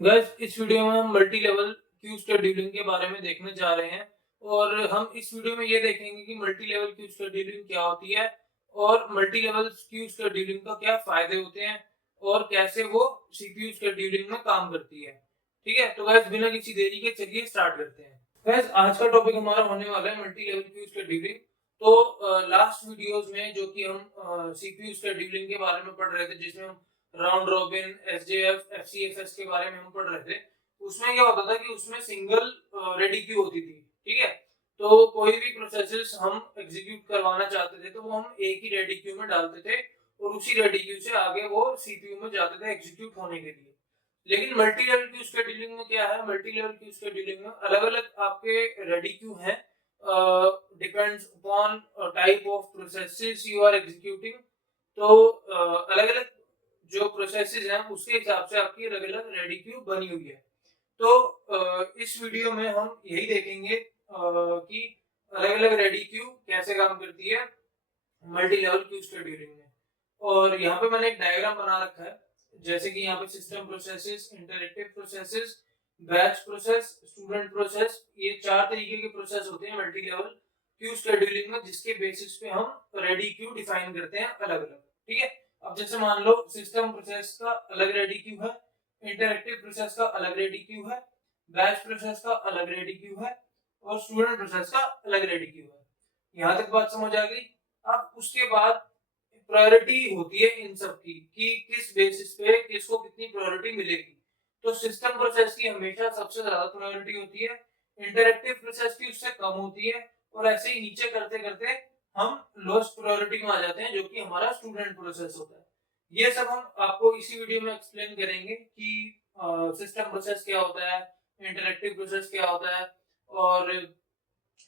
Guys, इस video में हम मल्टी लेवल क्यू शेड्यूलिंग के बारे में देखने जा रहे हैं और हम इस वीडियो में ये देखेंगे कि मल्टी लेवल क्यू शेड्यूलिंग क्या होती है और मल्टी लेवल क्यू शेड्यूलिंग का क्या फायदे होते हैं और कैसे वो सीपीयू शेड्यूलिंग में काम करती है। ठीक है, तो गाइस बिना किसी देरी के चलिए स्टार्ट करते हैं। गाइस, आज का टॉपिक हमारा होने वाला है मल्टी लेवल क्यू शेड्यूलिंग। तो लास्ट वीडियोस में जो कि हम सीपीयू शेड्यूलिंग के बारे में पढ़ रहे थे, जिसमें हम राउंड रॉबिन, एसजेएफ, एफसीएफएस के बारे में हम पढ़ रहे थे। उसमें क्या होता था कि उसमें सिंगल रेडी क्यू होती थी। ठीक है, तो कोई भी प्रोसेसेस हम एग्जीक्यूट करवाना चाहते थे तो वो हम एक ही रेडी क्यू में डालते थे और उसी रेडी क्यू से आगे वो सीपीयू में जाते थे एग्जीक्यूट होने के लिए। लेकिन मल्टी लेवल क्यू शेड्यूलिंग में क्या है, मल्टी लेवल क्यू शेड्यूलिंग में अलग अलग आपके रेडी क्यू हैं, depends upon type of processes you are executing. तो अलग अलग जो प्रोसेसेस हैं उसके हिसाब से आपकी अलग अलग रेडी क्यू बनी हुई है। तो इस वीडियो में हम यही देखेंगे कि अलग अलग रेडी क्यू कैसे काम करती है मल्टी लेवल क्यू शेड्यूलिंग में। और यहाँ पे मैंने एक डायग्राम बना रखा है, जैसे कि यहाँ पे system processes, interactive processes, batch process, student process, ये चार तरीके के प्रोसेस होते हैं मल्टी लेवल क्यू शेड्यूलिंग में, जिसके बेसिस पे हम रेडी क्यू डिफाइन करते हैं अलग अलग। ठीक है, अब जैसे मान लो सिस्टम प्रोसेस का अलग रेडी क्यू है, इंटरएक्टिव प्रोसेस का अलग रेडी क्यू है, बैच प्रोसेस का अलग रेडी क्यू है और स्टूडेंट प्रोसेस का अलग रेडी क्यू है। यहाँ तक बात समझ आ गई। अब उसके बाद प्रायोरिटी होती है इन सब की कि किस बेसिस पे किसको कितनी प्रायोरिटी मिलेगी। तो सिस्टम प्रोसेस की हमेशा सबसे ज्यादा प्रायोरिटी होती है, इंटरएक्टिव प्रोसेस की उससे कम होती है और ऐसे ही नीचे करते करते हम लोएस्ट प्रायोरिटी में आ जाते हैं, जो कि हमारा स्टूडेंट प्रोसेस होता है। ये सब हम आपको इसी वीडियो में एक्सप्लेन करेंगे कि सिस्टम प्रोसेस क्या होता है, इंटरएक्टिव प्रोसेस क्या होता है और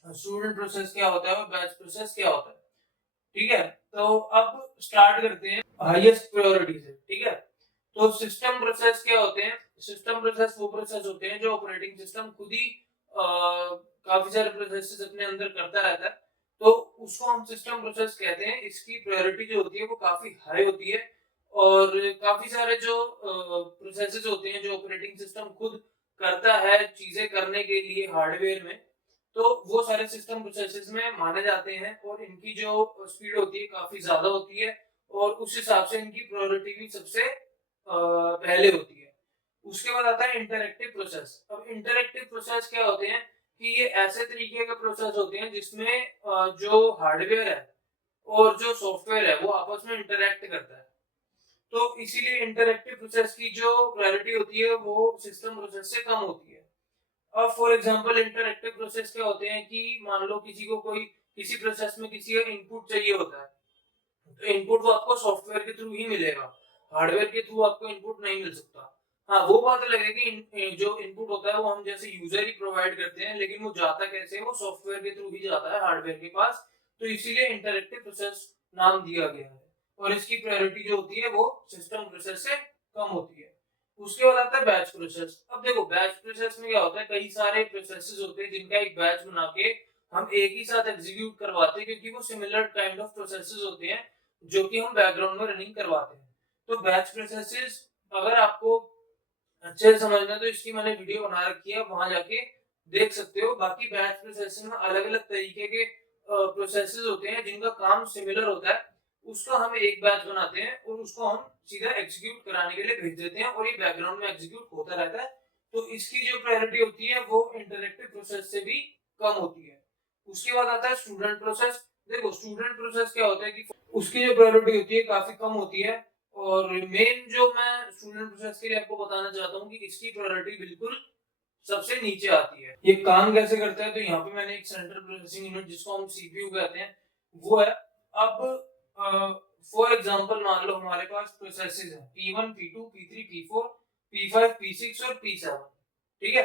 स्टूडेंट प्रोसेस क्या होता है और बैच प्रोसेस क्या होता है। ठीक है, तो अब स्टार्ट करते हैं हाईएस्ट प्रायोरिटी से। ठीक है, तो सिस्टम प्रोसेस क्या होते हैं? सिस्टम प्रोसेस वो प्रोसेस होते हैं जो ऑपरेटिंग सिस्टम खुद ही काफी सारे प्रोसेसेस अपने अंदर करता रहता है, तो उसको हम सिस्टम प्रोसेस कहते हैं। इसकी प्रायोरिटी जो होती है वो काफी हाई होती है और काफी सारे जो प्रोसेसेस होते हैं जो ऑपरेटिंग सिस्टम खुद करता है चीजें करने के लिए हार्डवेयर में, तो वो सारे सिस्टम प्रोसेसेस में माने जाते हैं और इनकी जो स्पीड होती है काफी ज्यादा होती है और उस हिसाब से इनकी प्रायोरिटी भी सबसे पहले होती है। उसके बाद आता है इंटरएक्टिव प्रोसेस। अब इंटरएक्टिव प्रोसेस क्या होते हैं कि ये ऐसे तरीके के प्रोसेस होते हैं जिसमें जो हार्डवेयर है और जो सॉफ्टवेयर है वो आपस में इंटरैक्ट करता है। तो इसीलिए इंटरएक्टिव प्रोसेस की जो प्रायोरिटी होती है वो सिस्टम प्रोसेस से कम होती है। अब फॉर एग्जांपल इंटरएक्टिव प्रोसेस क्या होते हैं कि मान लो किसी को कोई किसी प्रोसेस में किसी का इनपुट चाहिए होता है, तो इनपुट वो आपको सॉफ्टवेयर के थ्रू ही मिलेगा, हार्डवेयर के थ्रू आपको इनपुट नहीं मिल सकता। हाँ, वो बात अलग है कि जो इनपुट होता है वो हम जैसे यूजर ही प्रोवाइड करते हैं, लेकिन वो जाता कैसे है, वो सॉफ्टवेयर के थ्रू ही जाता है हार्डवेयर के पास। तो इसीलिए इंटरएक्टिव प्रोसेस नाम दिया गया है और इसकी प्रायोरिटी जो होती है वो सिस्टम प्रोसेस से कम होती है। उसके बाद आता है बैच प्रोसेस। अब देखो बैच प्रोसेस में क्या होता है, कई सारे प्रोसेसेस होते हैं जिनका एक बैच बना के हम एक ही साथ एग्जीक्यूट करवाते हैं, क्योंकि वो सिमिलर काइंड ऑफ प्रोसेसेस होते हैं जो कि हम बैकग्राउंड में रनिंग करवाते हैं। तो बैच प्रोसेसेस अगर आपको अच्छे से समझना है तो इसकी मैंने वीडियो बना रखी है, वहां जाके देख सकते हो। बाकी बैच प्रोसेस में अलग अलग तरीके के प्रोसेसेस होते हैं जिनका काम सिमिलर होता है, उसका हम एक बैच बनाते हैं और उसको हम सीधा एग्जीक्यूट कराने के लिए भेज देते हैं और ये बैकग्राउंड में एग्जीक्यूट होता रहता है। तो इसकी जो प्रायोरिटी होती है वो इंटरएक्टिव प्रोसेस से भी कम होती है। उसके बाद आता है स्टूडेंट प्रोसेस। देखो स्टूडेंट प्रोसेस क्या होता है कि उसकी जो प्रायोरिटी होती है काफी कम होती है और मेन जो मैं स्टूडेंट प्रोसेस के लिए आपको बताना चाहता हूँ कि इसकी प्रायोरिटी बिल्कुल सबसे नीचे आती है। ये काम कैसे करता है, तो यहाँ पे मैंने एक सेंट्रल प्रोसेसिंग यूनिट जिसको हम सीपीयू कहते हैं वो है। अब फॉर एग्जांपल मान लो हमारे पास प्रोसेसेस हैं P1, P2, P3, P4, P5, P6 और P7। ठीक है,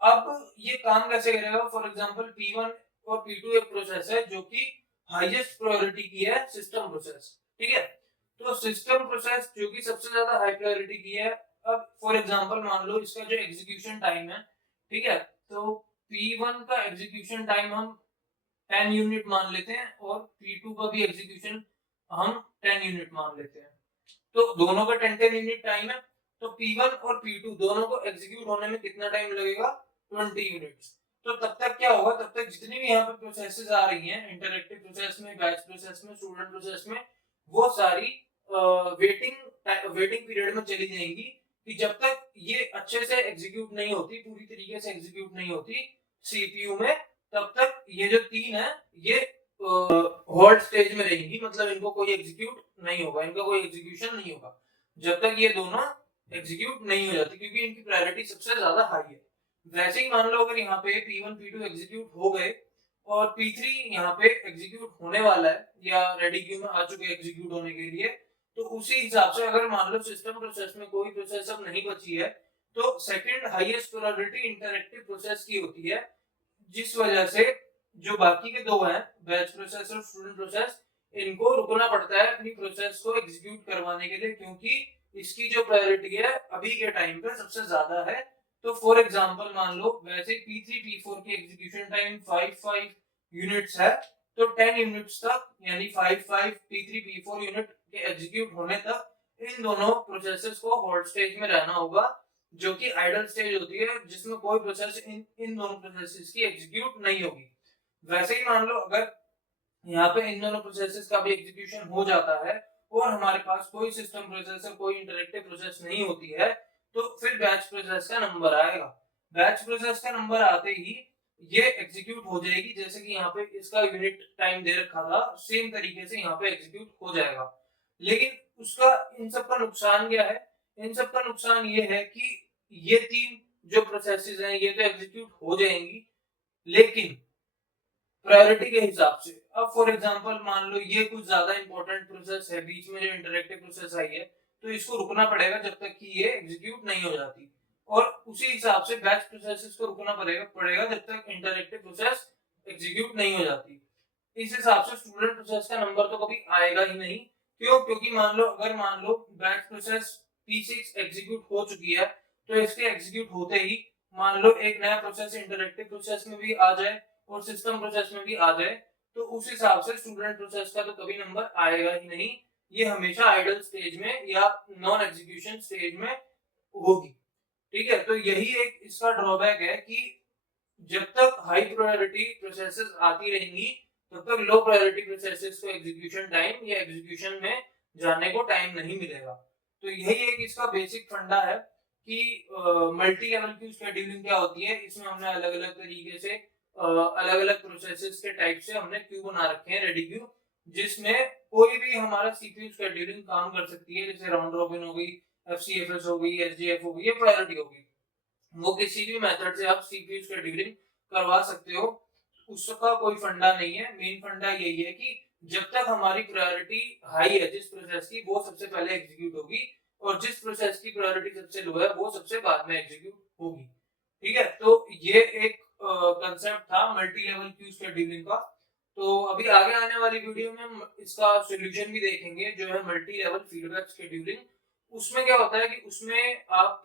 अब ये काम कैसे करेगा? फॉर एग्जांपल P1 और P2 एक प्रोसेस है जो कि हाईएस्ट प्रायोरिटी की है सिस्टम प्रोसेस। ठीक है, तो सिस्टम प्रोसेस जो कि सबसे ज्यादा हाई प्रायोरिटी की है। अब फॉर एग्जांपल मान लो इसका जो एग्जीक्यूशन टाइम है, ठीक है, तो P1 का एग्जीक्यूशन टाइम हम 10 यूनिट मान लेते हैं और P2 का भी एग्जीक्यूशन हम 10 यूनिट मान लेते हैं। तो दोनों का 10 10 यूनिट टाइम है तो P1 और P2 दोनों को एग्जीक्यूट होने में कितना टाइम लगेगा? 20 यूनिट्स। तो तब तक क्या होगा, तब तक जितनी भी यहाँ पे प्रोसेसेस आ रही हैं इंटरएक्टिव प्रोसेस में, बैच प्रोसेस में, स्टूडेंट प्रोसेस में, वो सारी वेटिंग पीरियड में चली जाएंगी कि जब तक ये अच्छे से एग्जीक्यूट नहीं होती, पूरी तरीके से एग्जीक्यूट नहीं होती सीपीयू में, तब तक ये जो तीन है ये होल्ड स्टेज में रहेंगी, मतलब इनको कोई एग्जीक्यूट नहीं होगा, इनका कोई एग्जीक्यूशन नहीं होगा जब तक ये दोनों एग्जीक्यूट नहीं हो जाती, क्योंकि इनकी प्रायोरिटी सबसे ज्यादा हाई है। वैसे ही मान लो अगर यहाँ पे P1 P2 एग्जीक्यूट हो गए और P3 यहाँ पे एग्जीक्यूट होने वाला है या रेडी क्यू में आ चुके एग्जीक्यूट होने के लिए, तो उसी हिसाब से अगर मान लो सिस्टम प्रोसेस में कोई प्रोसेस अब नहीं बची है, तो second highest priority interactive process की होती है, जिस वजह से जो बाकी के दो हैं, बैच प्रोसेस और स्टूडेंट प्रोसेस, इनको रुकना पड़ता है अपनी प्रोसेस को एग्जीक्यूट करवाने के लिए, क्योंकि इसकी जो प्रायोरिटी है अभी के टाइम पे सबसे ज्यादा है। तो फॉर एग्जांपल मान लो वैसे P3 P4 की एग्जीक्यूशन टाइम 5 यूनिट्स है, तो 10 यूनिट्स तक यानी 5 P3 P4 यूनिट के एग्जीक्यूट होने तक इन दोनों प्रोसेसेस को होल्ड स्टेज में रहना होगा, जो कि आइडल स्टेज होती है, जिसमें कोई प्रोसेस इन दोनों प्रोसेसेस की एग्जीक्यूट नहीं होगी। वैसे ही मान लो अगर यहाँ पे इन दोनों प्रोसेसेस का भी एग्जीक्यूशन हो जाता है और हमारे पास कोई सिस्टम प्रोसेस और कोई इंटरएक्टिव प्रोसेस नहीं होती है, तो फिर बैच प्रोसेस का नंबर आएगा। बैच प्रोसेस का नंबर आते ही ये एग्जीक्यूट हो जाएगी, जैसे कि यहाँ पे इसका यूनिट टाइम दे रखा था, सेम तरीके से यहाँ पे एग्जीक्यूट हो जाएगा। लेकिन उसका इन सब का नुकसान क्या है? इन सब का नुकसान ये है कि ये तीन जो प्रोसेसेस हैं ये तो एग्जीक्यूट हो जाएंगी, लेकिन प्रायोरिटी के हिसाब से। अब फॉर एग्जांपल मान लो ये कुछ ज्यादा इंपॉर्टेंट प्रोसेस है, बीच में जो इंटरएक्टिव प्रोसेस आई है, तो इसको रुकना पड़ेगा जब तक कि ये एग्जीक्यूट नहीं हो जाती, और उसी हिसाब से बैच प्रोसेसेस को रुकना पड़ेगा जब तक इंटरएक्टिव प्रोसेस एग्जीक्यूट नहीं हो जाती। इस हिसाब से स्टूडेंट प्रोसेस का नंबर तो कभी आएगा ही नहीं। क्यों? क्योंकि मान लो बैच प्रोसेस P6 एग्जीक्यूट हो चुकी है, तो इसके एग्जीक्यूट होते ही मान लो एक नया प्रोसेस इंटरएक्टिव प्रोसेस में भी आ जाए और सिस्टम प्रोसेस में भी आ जाए, तो उस हिसाब से स्टूडेंट प्रोसेस का तो कभी नंबर आएगा ही नहीं, ये हमेशा आइडल स्टेज में या नॉन एग्जीक्यूशन स्टेज में होगी। ठीक है, तो यही एक इसका ड्रॉबैक है कि जब तक हाई प्रायोरिटी प्रोसेसेस आती रहेंगी, तब तक लो प्रायोरिटी प्रोसेसेस को एग्जीक्यूशन टाइम या एग्जीक्यूशन में जाने को टाइम नहीं मिलेगा। तो यही एक इसका बेसिक फंडा है कि मल्टी लेवल क्यू शेड्यूलिंग क्या होती है। इसमें हमने अलग अलग तरीके से अलग अलग प्रोसेसेस के टाइप से हमने क्यू बना रखे हैं, रेडी क्यू, जिसमें कोई भी हमारा सीपीयू शेड्यूलिंग काम कर सकती है, जैसे राउंड रॉबिन हो गई, एफसीएफएस हो गई, एसजीएफ हो गई, या प्रायोरिटी हो गई। वो किसी भी मेथड से आप सीपीयू शेड्यूलिंग करवा सकते हो, उसका कोई फंडा नहीं है। मेन फंडा यही है कि जब तक हमारी प्रायोरिटी हाई है जिस प्रोसेस की, वो सबसे पहले एग्जीक्यूट होगी, और जिस प्रोसेस की प्रायोरिटी सबसे लो है वो सबसे बाद में एग्जीक्यूट होगी। ठीक है, तो ये एक कंसेप्ट था मल्टी लेवल क्यू शेड्यूलिंग का। तो अभी आगे आने वाली वीडियो में हम इसका सॉल्यूशन भी देखेंगे, जो है मल्टी लेवल फीडबैक शेड्यूलिंग। उसमें क्या होता है कि उसमें आप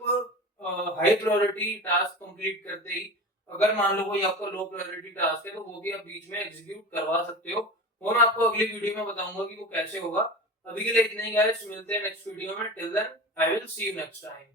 हाई प्रायोरिटी टास्क कंप्लीट करते ही अगर मान लो कोई आपका लो प्रायोरिटी टास्क है, तो वो भी आप बीच में एग्जीक्यूट करवा सकते हो। वो मैं आपको अगली वीडियो में बताऊंगा कि वो कैसे होगा। अभी के लिए इतना ही गाइस, मिलते हैं नेक्स्ट वीडियो में। Till then I will see you next time.